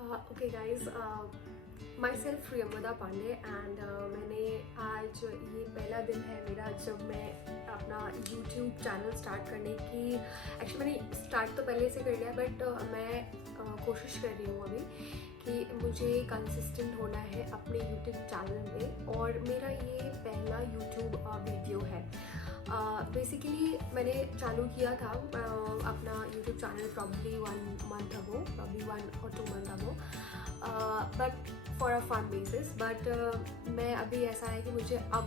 Okay guys, myself Priyamvada Pandey and मैंने आज ये पहला दिन है मेरा जब मैं अपना YouTube चैनल स्टार्ट करने की एक्चुअली मैंने स्टार्ट तो पहले से कर लिया बट मैं कोशिश कर रही हूँ अभी कि मुझे कंसिस्टेंट होना है अपने YouTube चैनल पे और मेरा ये पहला YouTube वीडियो है। बेसिकली मैंने चालू किया था अपना YouTube channel probably 1 month ago, probably 1 or 2 month ago, but for a fun basis. But मैं अभी ऐसा है कि मुझे अब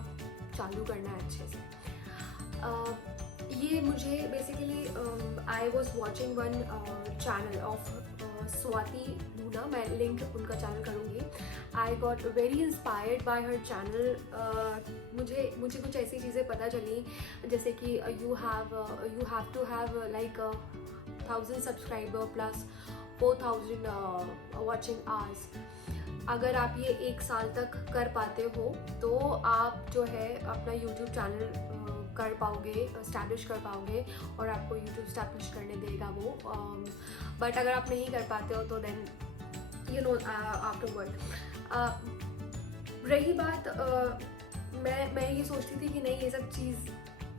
चालू करना है अच्छे से। ये मुझे basically I was watching one channel of Swati Luna, मैं लिंक उनका चैनल करूँगी। I got very inspired by her channel. मुझे कुछ ऐसी चीज़ें पता चली जैसे कि you have to have like 1000 subscriber plus 4000 watching hours. अगर आप ये 1 साल तक कर पाते हो तो आप जो है अपना YouTube चैनल कर पाओगे, स्टैब्लिश कर पाओगे और आपको YouTube स्टैब्लिश करने देगा वो। बट अगर आप नहीं कर पाते हो तो देन यू नो आफ्टरवर्ड। रही बात मैं ये सोचती थी कि नहीं, ये सब चीज़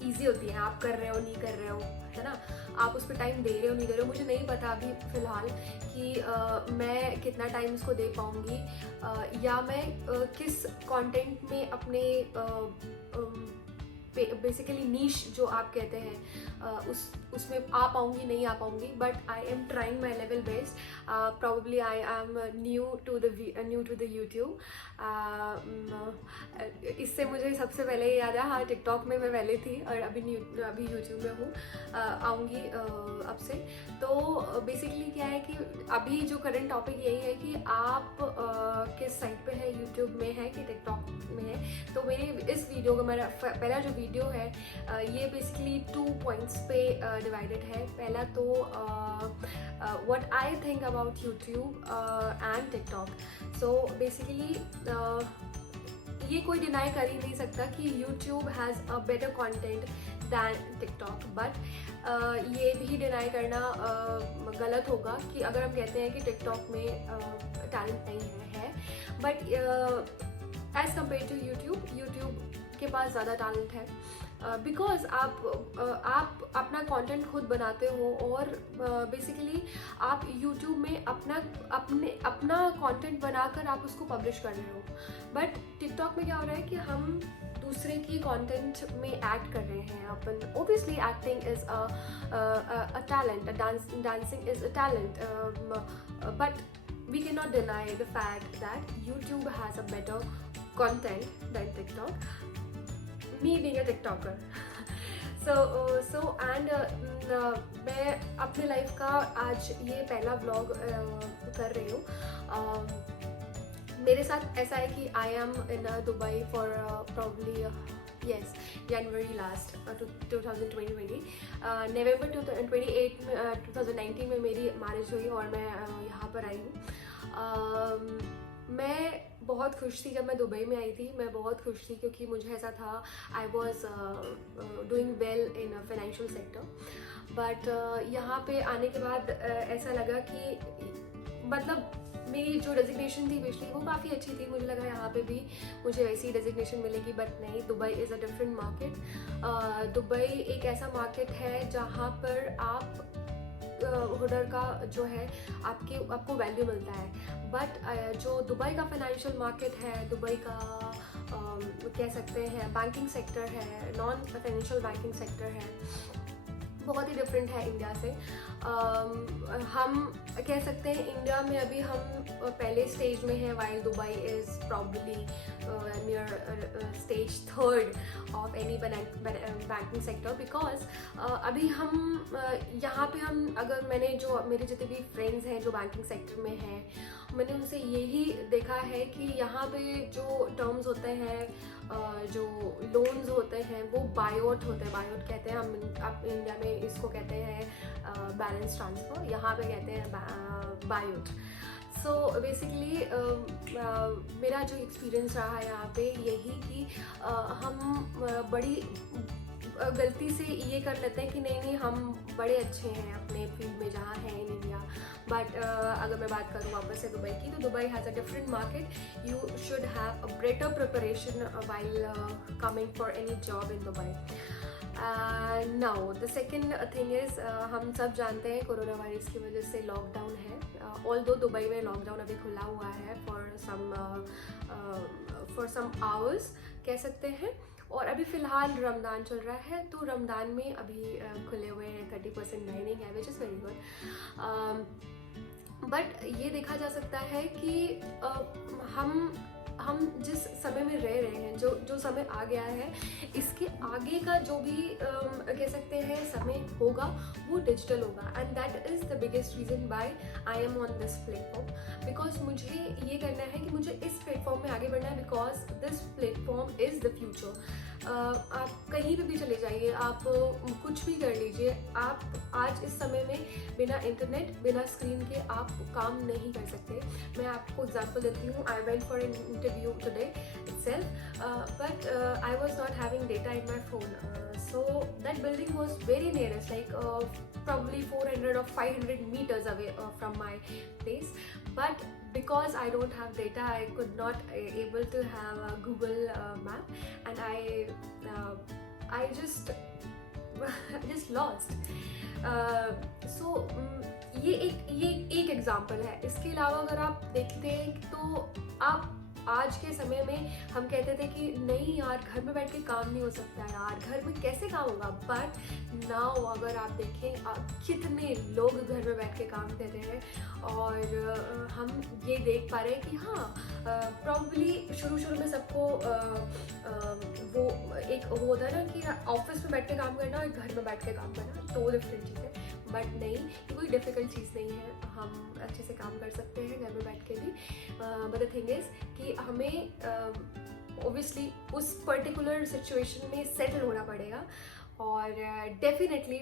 ईजी होती है, आप कर रहे हो नहीं कर रहे हो, है ना, आप उस पर टाइम दे रहे हो नहीं दे रहे हो। मुझे नहीं पता अभी फ़िलहाल कि मैं कितना टाइम इसको दे पाऊँगी या मैं किस कंटेंट में अपने बेसिकली नीश जो आप कहते हैं उसमें आ पाऊँगी नहीं आ पाऊँगी। But I am trying my level best. Probably I am new to the YouTube. इससे मुझे सबसे पहले याद है, हाँ, टिकटॉक में मैं पहले थी और अभी यूट्यूब में हूँ। आऊँगी अब से। तो बेसिकली क्या है कि अभी जो करंट टॉपिक यही है कि आप किस साइट पे है, यूट्यूब में है कि टिकटॉक में है। तो मेरे इस वीडियो का मेरा पहला जो वीडियो है ये बेसिकली 2 पॉइंट्स पे डिवाइडेड है। पहला तो what I think about YouTube and TikTok. So basically ये कोई डिनाई कर ही नहीं सकता कि YouTube has a better content than TikTok. But ये भी डिनाई करना गलत होगा कि अगर हम कहते हैं कि टिकटॉक में टैलेंट नहीं है। But as compare to YouTube के पास ज़्यादा टैलेंट है बिकॉज आप अपना कंटेंट खुद बनाते हो और बेसिकली आप यूट्यूब में अपना कंटेंट बनाकर आप उसको पब्लिश कर रहे हो। बट टिकटॉक में क्या हो रहा है कि हम दूसरे की कंटेंट में एक्ट कर रहे हैं अपन। Obviously acting is a talent, dancing is a talent, but we cannot deny the fact that YouTube has a better content than TikTok. Me being a TikToker. so and मैं अपने life का आज ये पहला व्लॉग कर रही हूँ। मेरे साथ ऐसा है कि I am in Dubai for probably yes January last 2020 नवंबर 28 2019 में मेरी मैरिज हुई और मैं यहाँ पर आई हूँ। मैं बहुत खुश थी जब मैं दुबई में आई थी। मैं बहुत खुश थी क्योंकि मुझे ऐसा था I was doing well in financial sector. But यहाँ पे आने के बाद ऐसा लगा कि मतलब मेरी जो डेजिग्नेशन थी पिछली वो काफ़ी अच्छी थी। मुझे लगा यहाँ पे भी मुझे वैसी डेजिग्नेशन मिलेगी, बट नहीं, Dubai is a different market. Dubai एक ऐसा मार्केट है जहाँ पर आप हुनर का जो है आपको वैल्यू मिलता है। बट जो दुबई का फाइनेंशियल मार्केट है, दुबई का कह सकते हैं बैंकिंग सेक्टर है, नॉन फाइनेंशियल बैंकिंग सेक्टर है, बहुत ही डिफरेंट है इंडिया से। हम कह सकते हैं इंडिया में अभी हम पहले स्टेज में हैं while Dubai is probably near stage 3rd of any banking sector. Because अभी हम यहाँ पे अगर मैंने जो मेरे जितने भी फ्रेंड्स हैं जो बैंकिंग सेक्टर में हैं, मैंने उनसे यही देखा है कि यहाँ पे जो टर्म्स होते हैं, जो लोन्स होते हैं वो बायोट होते हैं। बायोट कहते हैं हम, आप इंडिया में इसको कहते हैं बैलेंस ट्रांसफ़र, यहाँ पे कहते हैं बायोट। सो बेसिकली मेरा जो एक्सपीरियंस रहा है यहाँ पे यही कि हम बड़ी गलती से ये कर लेते हैं कि नहीं नहीं हम बड़े अच्छे हैं अपने फील्ड में जहाँ हैं इन इंडिया, बट अगर मैं बात करूँ वापस से दुबई की, तो Dubai has a different market. You should have a better preparation while coming for any job in Dubai. Now the second thing is, हम सब जानते हैं कोरोना वायरस की वजह से लॉकडाउन है। ऑल्दो दुबई में लॉकडाउन अभी खुला हुआ है फॉर सम आवर्स कह सकते हैं, और अभी फ़िलहाल रमज़ान चल रहा है, तो रमज़ान में अभी खुले हुए हैं, 30% डाइनिंग है, which is very good. But ये देखा जा सकता है कि हम जिस समय में रह रहे हैं, जो समय आ गया है, इसके आगे का जो भी कह सकते हैं समय होगा वो डिजिटल होगा, and that is the biggest reason by I am on this platform. Because मुझे ये करना है कि मुझे इस प्लेटफॉर्म में आगे बढ़ना है, because this platform is the future. आप कहीं भी चले जाइए, आप कुछ भी कर लीजिए, आप आज इस समय में बिना इंटरनेट, बिना स्क्रीन के आप काम नहीं कर सकते। मैं आपको एग्जांपल देती हूँ। I went for an interview today itself, but I was not having data in my phone, so that building was very nearest, like probably 400 or 500 meters away from my place, but because I don't have data, I could not able to have a Google map, and I just lost. So ये एक example है। इसके अलावा अगर आप देखते हैं तो आप आज के समय में हम कहते थे कि नहीं यार घर में बैठ के काम नहीं हो सकता यार, घर में कैसे काम होगा, बट नाउ अगर आप देखें कितने लोग घर में बैठ के काम कर रहे हैं, और हम ये देख पा रहे हैं कि हाँ प्रॉब्ली शुरू में सबको वो एक वो होता है ना कि ऑफिस में बैठ के काम करना और घर में बैठ के काम करना दो डिफरेंट चीज़ें, बट नहीं, ये कोई डिफ़िकल्ट चीज़ नहीं है, हम अच्छे से काम कर सकते हैं घर में बैठ के भी। बट द थिंग इज़ कि हमें ऑब्वियसली उस पर्टिकुलर सिचुएशन में सेटल होना पड़ेगा, और डेफिनेटली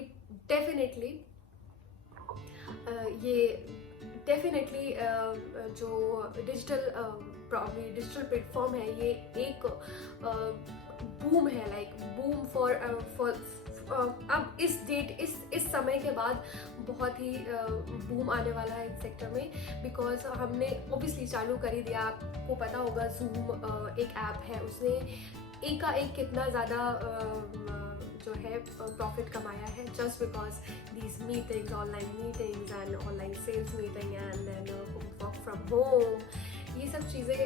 जो डिजिटल प्लेटफॉर्म है, ये एक बूम है, लाइक बूम फॉर अब इस समय के बाद बहुत ही बूम आने वाला है इस सेक्टर में, बिकॉज हमने ऑब्वियसली चालू कर ही दिया। आपको पता होगा जूम एक ऐप है, उसने एक का एक कितना ज़्यादा जो है प्रॉफिट कमाया है, just because these meetings, online meetings and online sales meeting and then work from home, ये सब चीज़ें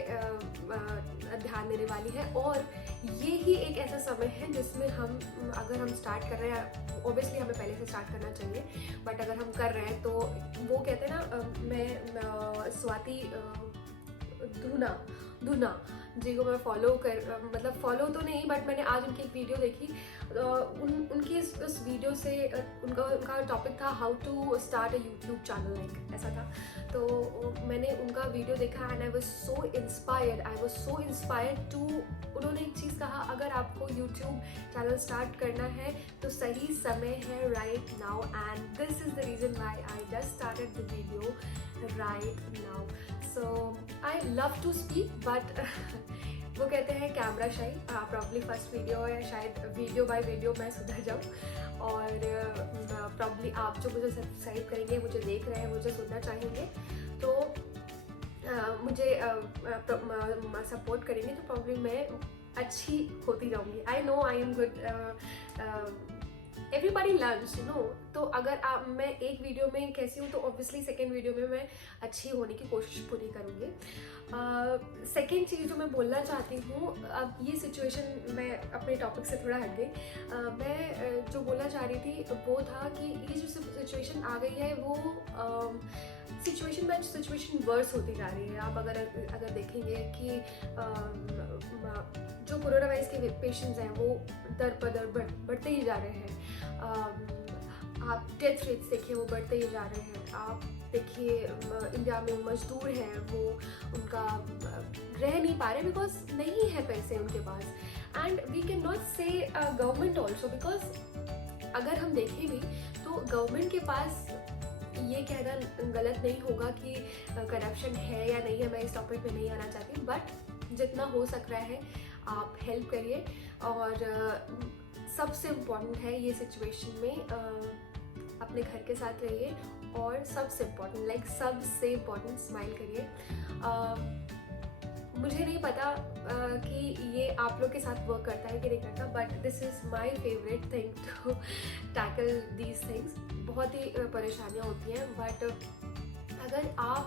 ध्यान देने वाली है। और ये ही एक ऐसा समय है जिसमें हम अगर हम स्टार्ट कर रहे हैं, ऑब्वियसली हमें पहले से स्टार्ट करना चाहिए, बट अगर हम कर रहे हैं तो वो कहते हैं ना, मैं स्वाति धुना जी को मैं मतलब फॉलो तो नहीं, बट मैंने आज उनकी एक वीडियो देखी। उनकी इस वीडियो से उनका टॉपिक था how to start a YouTube channel, like ऐसा था। तो मैंने उनका वीडियो देखा and I was so inspired to. उन्होंने एक चीज़ कहा, अगर आपको यूट्यूब चैनल स्टार्ट करना है तो सही समय है right now, and this is the reason why I just started the video right now. So I love to speak, but वो कहते हैं कैमरा शाई, प्रॉब्ली फर्स्ट वीडियो है, शायद वीडियो बाय वीडियो मैं सुधर जाऊँ, और प्रॉब्ली आप जो मुझे सब्सक्राइब करेंगे, मुझे देख रहे हैं, मुझे सुनना चाहेंगे, तो मुझे सपोर्ट करेंगे, तो प्रॉब्ली मैं अच्छी होती जाऊँगी। I know I am good, everybody learns no. तो अगर मैं एक वीडियो में कैसी हूँ, तो ऑब्वियसली सेकेंड वीडियो में मैं अच्छी होने की कोशिश पूरी करूँगी। सेकेंड चीज़ जो मैं बोलना चाहती हूँ, अब ये सिचुएशन, मैं अपने टॉपिक से थोड़ा हट गई। मैं जो बोलना चाह रही थी वो था कि ये जो सिचुएशन आ गई है, वो सिचुएशन वर्स होती जा रही है। आप अगर देखेंगे कि जो कोरोना वायरस के पेशेंट्स हैं वो दर बदर बढ़ते ही जा रहे हैं। आप डेथ रेट्स देखिए, वो बढ़ते ही जा रहे हैं। आप देखिए इंडिया में मजदूर हैं, वो उनका रह नहीं पा रहे बिकॉज नहीं है पैसे उनके पास, एंड वी कैन नॉट से गवर्नमेंट ऑल्सो, बिकॉज अगर हम देखें भी तो गवर्नमेंट के पास ये कहना गलत नहीं होगा कि करप्शन है या नहीं है। मैं इस टॉपिक पे नहीं आना चाहती, बट जितना हो सक रहा है आप हेल्प करिए। और सबसे इम्पॉर्टेंट है ये सिचुएशन में, अपने घर के साथ रहिए और सबसे इम्पॉर्टेंट स्माइल करिए। मुझे नहीं पता कि ये आप लोग के साथ वर्क करता है कि नहीं करता, but this is my favourite thing to tackle these things. बहुत ही परेशानियाँ होती हैं, बट अगर आप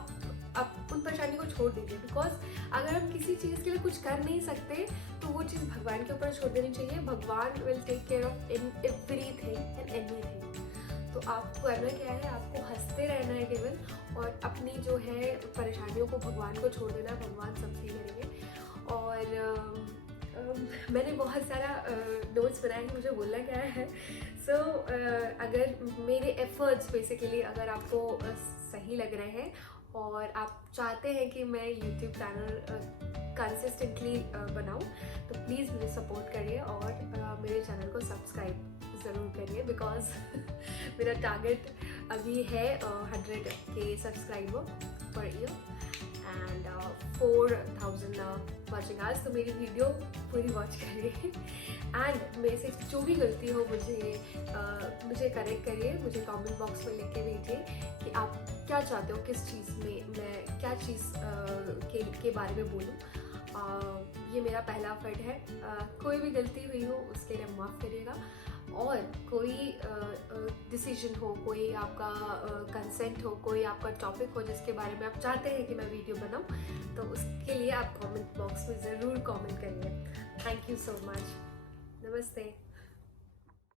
उन परेशानी को छोड़ दीजिए, बिकॉज अगर हम किसी चीज़ के लिए कुछ कर नहीं सकते तो वो चीज़ भगवान के ऊपर छोड़ देनी चाहिए। भगवान will take care of everything and anything. तो आपको करना क्या है, आपको हंसते रहना है केवल, और अपनी जो है परेशानियों को भगवान को छोड़ देना, भगवान सब सही करेंगे। और मैंने बहुत सारा नोट्स बनाए कि मुझे बोलना क्या है। सो अगर मेरे एफर्ट्स बेसिकली अगर आपको सही लग रहे हैं और आप चाहते हैं कि मैं यूट्यूब चैनल कंसिस्टेंटली बनाऊं, तो प्लीज़ मुझे सपोर्ट करिए और मेरे चैनल को सब्सक्राइब ज़रूर करिए, बिकॉज मेरा टारगेट अभी है 100K subscriber per year and 4000 watching hours. तो मेरी वीडियो पूरी वॉच करिए एंड मेरे से जो भी गलती हो मुझे करेक्ट करिए, मुझे कमेंट बॉक्स में लिख के भेजिए कि आप क्या चाहते हो, किस चीज़ में मैं क्या चीज़ के बारे में बोलूँ। ये मेरा पहला एफर्ट है। कोई भी गलती हुई हो उसके लिए माफ़ करिएगा, और कोई डिसीजन हो, कोई आपका कंसेंट हो, कोई आपका टॉपिक हो जिसके बारे में आप चाहते हैं कि मैं वीडियो बनाऊं, तो उसके लिए आप कमेंट बॉक्स में ज़रूर कमेंट करिए। Thank you so much. नमस्ते।